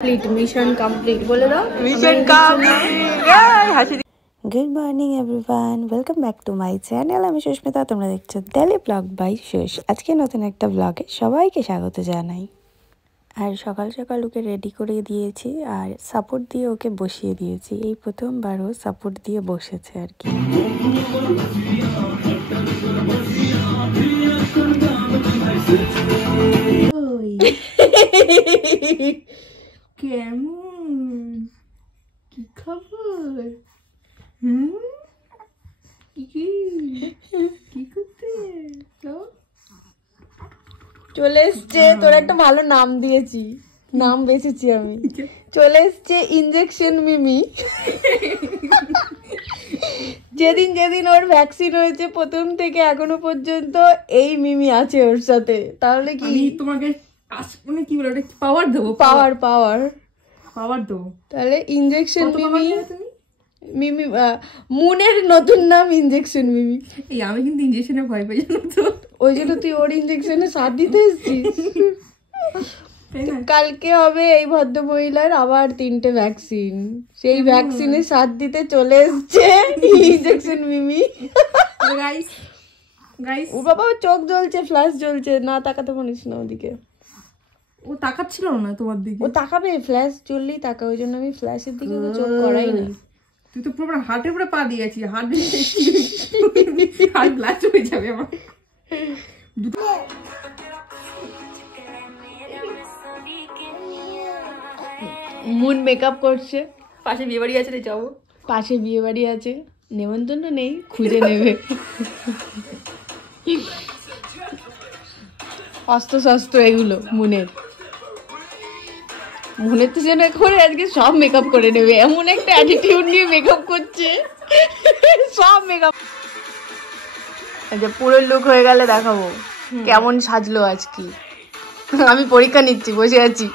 Mission complete बोले दो mission complete. Good morning everyone, welcome back to my channel. আমি সুস্মিতা, তোমরা দেখছো ডেলি ব্লগ বাই সুস। আজকে নতুন একটা ব্লগে সবাইকে স্বাগত জানাই। আর সকাল সকাল ওকে রেডি করে দিয়েছি আর সাপোর্ট দিয়ে ওকে বসিয়ে দিয়েছি। এই প্রথমবার ও সাপোর্ট দিয়ে বসেছে আর কি। কেমন কি খবর? কি করতে চলে এসছে? তোর একটা ভালো নাম দিয়েছি, নাম বেঁচেছি আমি। চলে এসছে ইনজেকশন মিমি। যেদিন যেদিন ওর ভ্যাকসিন হয়েছে প্রথম থেকে এখনো পর্যন্ত এই মিমি আছে ওর সাথে। তাহলে কি তোমাকে মানে কি বলে পাওয়ার দেবো? পাওয়ার পাওয়ার পাওয়ার দেবো। তাহলে ইনজেকশন মিমি। মিমি মুনের নতুন নাম ইনজেকশন মিমি। এই আমি কিন্তু ইনজেকশনে ভয় পাই জানো তো, ওই জন্য তুই ওর ইনজেকশনে সাথ দিতে এসেছিস। কালকে হবে এই ভদ্র মহিলার আবার 3টে ভ্যাকসিন। সেই ভ্যাকসিনে সাথ দিতে চলে এসছে ইনজেকশন মিমি। গাইস গাইস ও বাবা চোখ জ্বলছে, ফ্ল্যাশ জ্বলছে, না তাকাতে পারিস না ওদিকে। ও তাকাচ্ছিল না তোমার দিকে। ও তাকাবে, ফ্ল্যাশ জ্বললেই তাকা, ওই জন্য আমি ফ্ল্যাশের দিকে চোখ করাই না। তুই তো পুরো হার্টের উপরে পা দিয়েছিস, হার্ট ব্লাস্ট হয়ে যাবে আমার। মুন মেকআপ করছে। পাশে বিয়ে বাড়ি আছে রে, যাবো। পাশে বিয়ে বাড়ি আছে, নেমন্তন্ন নেই, খুঁজে নেবে। অস্ত শস্ত এগুলো মুনের। মনের তো যেন করে আজকে সব মেকআপ করে নেবে, এমন একটা অ্যাটিটিউড নিয়ে মেকআপ করছে, সব মেকআপ। আচ্ছা পুরো লুক হয়ে গেলে দেখাবো কেমন সাজলো আজকে। আমি পরীক্ষা নিচ্ছি, বসে আছি।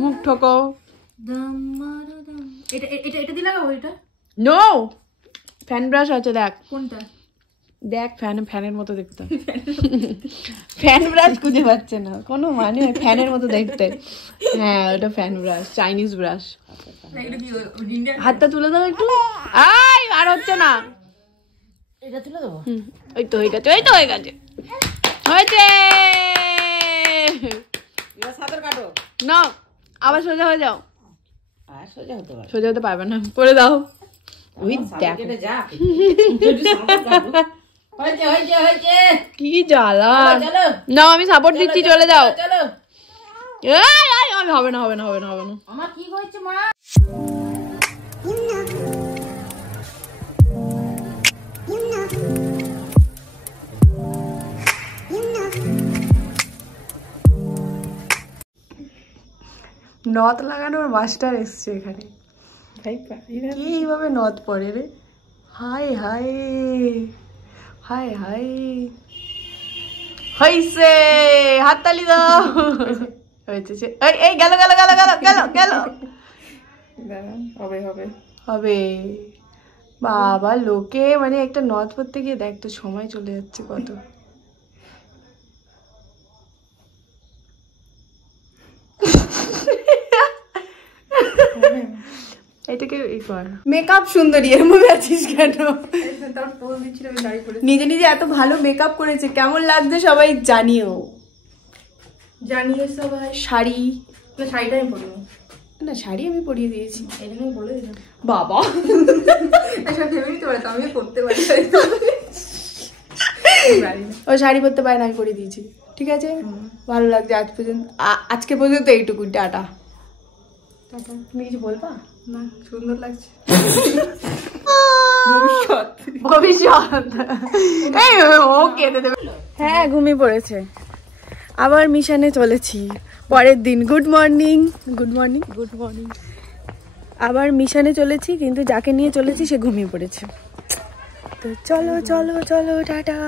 মুখ ঠকো। এটা এটা এটা দিয়ে লাগাবো এটা? নো, ফ্যান ব্রাশ আছে, দেখ কোনটা? দেখ ফ্যানের মতো দেখতে। ফ্যান ব্রাশ খুঁজে পাচ্ছে না, কোনো মানে ফ্যানের মতো দেখতে। হ্যাঁ ওটা ফ্যান ব্রাশ, চাইনিজ ব্রাশ। হাতটা তুলে দাও একটু। আই আর হচ্ছে না, এটা তুলে দেবো। ওই তো হয়ে গেছে, ওই তো হয়ে গেছে, হয়েছে। না আবার সোজা হয়ে যাও। সোজা হতে পারবে না, করে দাও। ওই দেখো কি জ্বালা। না আমি সাপোর্ট দিচ্ছি, চলে যাও। হবে না হবে না হবে না হবে না। আমার কি হয়েছে মা? নথ লাগানোর মাস্টার এসছে এখানে। এইভাবে নথ পড়ে রে। হাই হাই হাই হাই, হইছে, হাততালি দাও। হয়েছে, এই গেল গেল গেল গেল গেল গেল। হবে হবে হবে বাবা, লোকে মানে একটা নথ পড়তে গিয়ে দেখ তো সময় চলে যাচ্ছে কত। এটাকে মেকআপ সুন্দরী, এর মধ্যে আছিস কেন? নিজে নিজে এত ভালো মেকআপ করেছে, কেমন লাগছে সবাই জানিও। জানিয়ে সবাই। শাড়ি, শাড়িটা আমি পরিনি। না শাড়ি আমি পরিয়ে দিয়েছি, এই জন্যই বলে দিলাম। বাবা এসব ভেবে নিতে পারে তো আমি পরতে পারি। ও শাড়ি পরতে পারে না, আমি পরিয়ে দিয়েছি। ঠিক আছে, ভালো লাগছে আজ পর্যন্ত। আজকে পর্যন্ত এইটুকু, টাটা। টাটা। তুমি কিছু বলবা? না, সুন্দর লাগছে। ভবিষ্যৎ ও কেটে দেবে। হ্যাঁ ঘুমিয়ে পড়েছে, আবার মিশনে চলেছি পরের দিন। Good morning good morning good morning. আবার মিশনে চলেছি, কিন্তু যাকে নিয়ে চলেছি সে ঘুমিয়ে পড়েছে। তো চলো চলো চলো টাটা।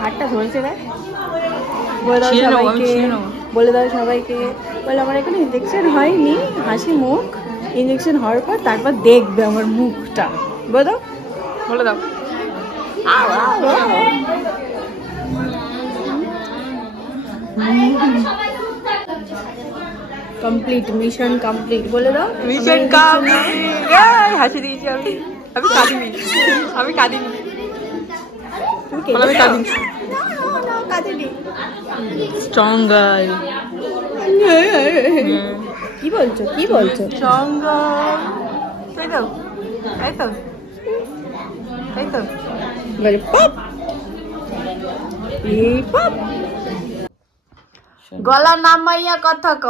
হাতটা ধরেছে না, বলে দাও সবাইকে, বলে আমার এখানে ইনজেকশন হয়নি, হাসি মুখ। ইনজেকশন হওয়ার পর তারপর দেখবে আমার মুখটা, বলো বলে দাও। কমপ্লিট, মিশন কমপ্লিট, বলে দাও। Mission complete. হাসি দিয়েছি আমি, আমি কাঁদিনি, আমি কাঁদিনি, আমি কাঁদিনি। Strong girl. কি বলছো, কি বলছো? Strong girl. তাই তো, তাই তো, তাই তো। বলে পপ, এই পপ। গলা নামাইয়া কথা ক।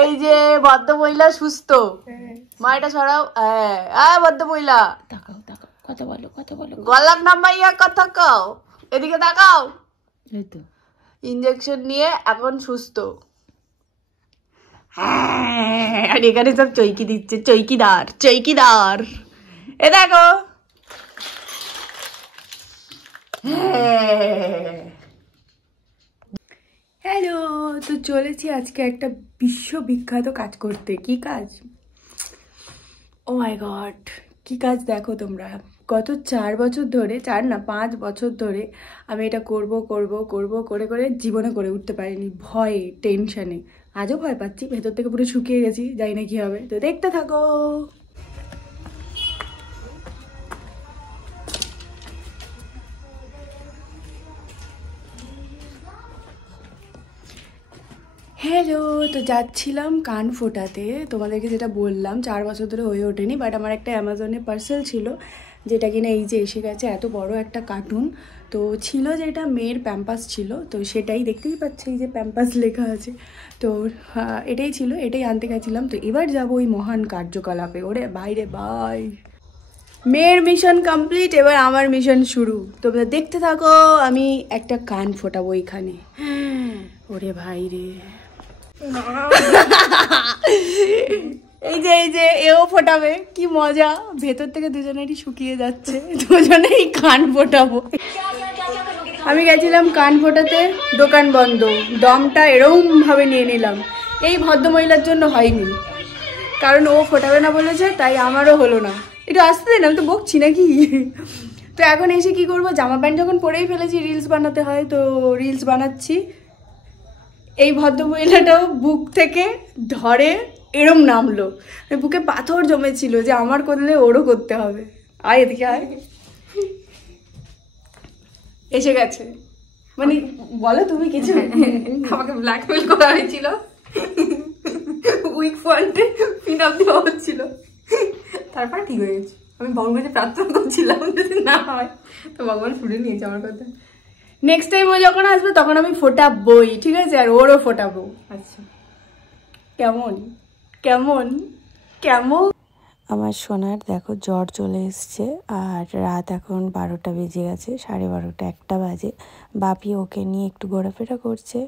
এই যে বদ্ধ মহিলা সুস্থ, মা এটা ছড়াও। হ্যাঁ বদ্ধ মহিলা, তাকাও তাকাও, কথা বলো কথা বলো। গলা নামাইয়া কথা কও, এদিকে তাকাও। এই তো ইঞ্জেকশন নিয়ে এখন সুস্থ। আর এখানে সব চৈকি দিচ্ছে, চৈকিদার চৈকিদার। এ দেখো, হ্যালো। তো চলেছি আজকে একটা বিশ্ববিখ্যাত কাজ করতে। কি কাজ? ও মাই গড, কি কাজ দেখো তোমরা। গত 4 বছর ধরে, 4 না 5 বছর ধরে আমি এটা করব করব করব করে করে জীবনে করে উঠতে পারিনি, ভয়ে টেনশনে। আজও ভয় পাচ্ছি, ভেতর থেকে পুরো শুকিয়ে গেছি, জানি না কি হবে। তো দেখতে থাকো। হ্যালো, তো যাচ্ছিলাম কান ফোটাতে। তোমাদেরকে যেটা বললাম 4 বছর ধরে হয়ে ওঠেনি, বাট আমার একটা অ্যামাজনে পার্সেল ছিল, যেটা কিনা এই যে এসে গেছে। এত বড় একটা কার্টুন তো ছিল, যেটা মেয়ের প্যাম্পাস ছিল। তো সেটাই দেখতেই পাচ্ছি, এই যে প্যাম্পাস লেখা আছে। তো এটাই ছিল, এটাই আনতে গেছিলাম। তো এবার যাবো ওই মহান কার্যকলাপে। ওরে বাইরে বাই, মেয়ের মিশন কমপ্লিট, এবার আমার মিশন শুরু। তোমরা দেখতে থাকো, আমি একটা কান ফোটাবো এখানে। ওরে ভাই রে, এই যে এও ফোটাবে, কি মজা। ভেতর থেকে দুজনেরই শুকিয়ে যাচ্ছে, দুজনেই কান ফোটাবো। আমি গেছিলাম কান ফোটাতে, দোকান বন্ধ। দমটা এরকম ভাবে নিয়ে নিলাম। এই ভদ্রমহিলার জন্য হয়নি, কারণ ও ফোটাবে না বলেছে, তাই আমারও হলো না। একটু আসতে দেন, আমি তো বকছি নাকি। তো এখন এসে কি করবো, জামা প্যান্ট যখন পরেই ফেলেছি, রিলস বানাতে হয়, তো রিলস বানাচ্ছি। এই ভদ্রমহিলাটাও বুক থেকে ধরে এরম নামলো, বুকে পাথর জমেছিল যে আমার করলে ওরও করতে হবে। আয় এদিকে আয়, এসে গেছে। মানে বলো তুমি কিছু। আমাকে ব্ল্যাকমেল করা হয়েছিল, উইক পয়েন্টে পিন আপ দেওয়া হচ্ছিল, তারপর ঠিক হয়ে গেছে। আমি ভগবানকে প্রার্থনা করছিলাম যদি না হয়, তো ভগবান শুনে নিয়েছে আমার কথা। নেক্সট টাইম ও যখন আসবে তখন আমি ফোটাবই, ঠিক আছে? আর ওরও ফোটাবো। আচ্ছা, কেমন কেমন কেমন? আমার সোনার দেখো জ্বর চলে এসছে, আর রাত এখন 12টা বেজে গেছে, 12:30 1টা বাজে। বাপি ওকে নিয়ে একটু ঘোরাফেরা করছে।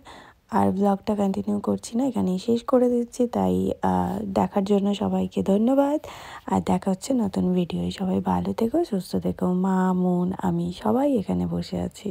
আর ব্লগটা কন্টিনিউ করছি না, এখানেই শেষ করে দিচ্ছি। তাই দেখার জন্য সবাইকে ধন্যবাদ, আর দেখা হচ্ছে নতুন ভিডিও। সবাই ভালো থেকো, সুস্থ থেকো। মা, মন, আমি সবাই এখানে বসে আছি।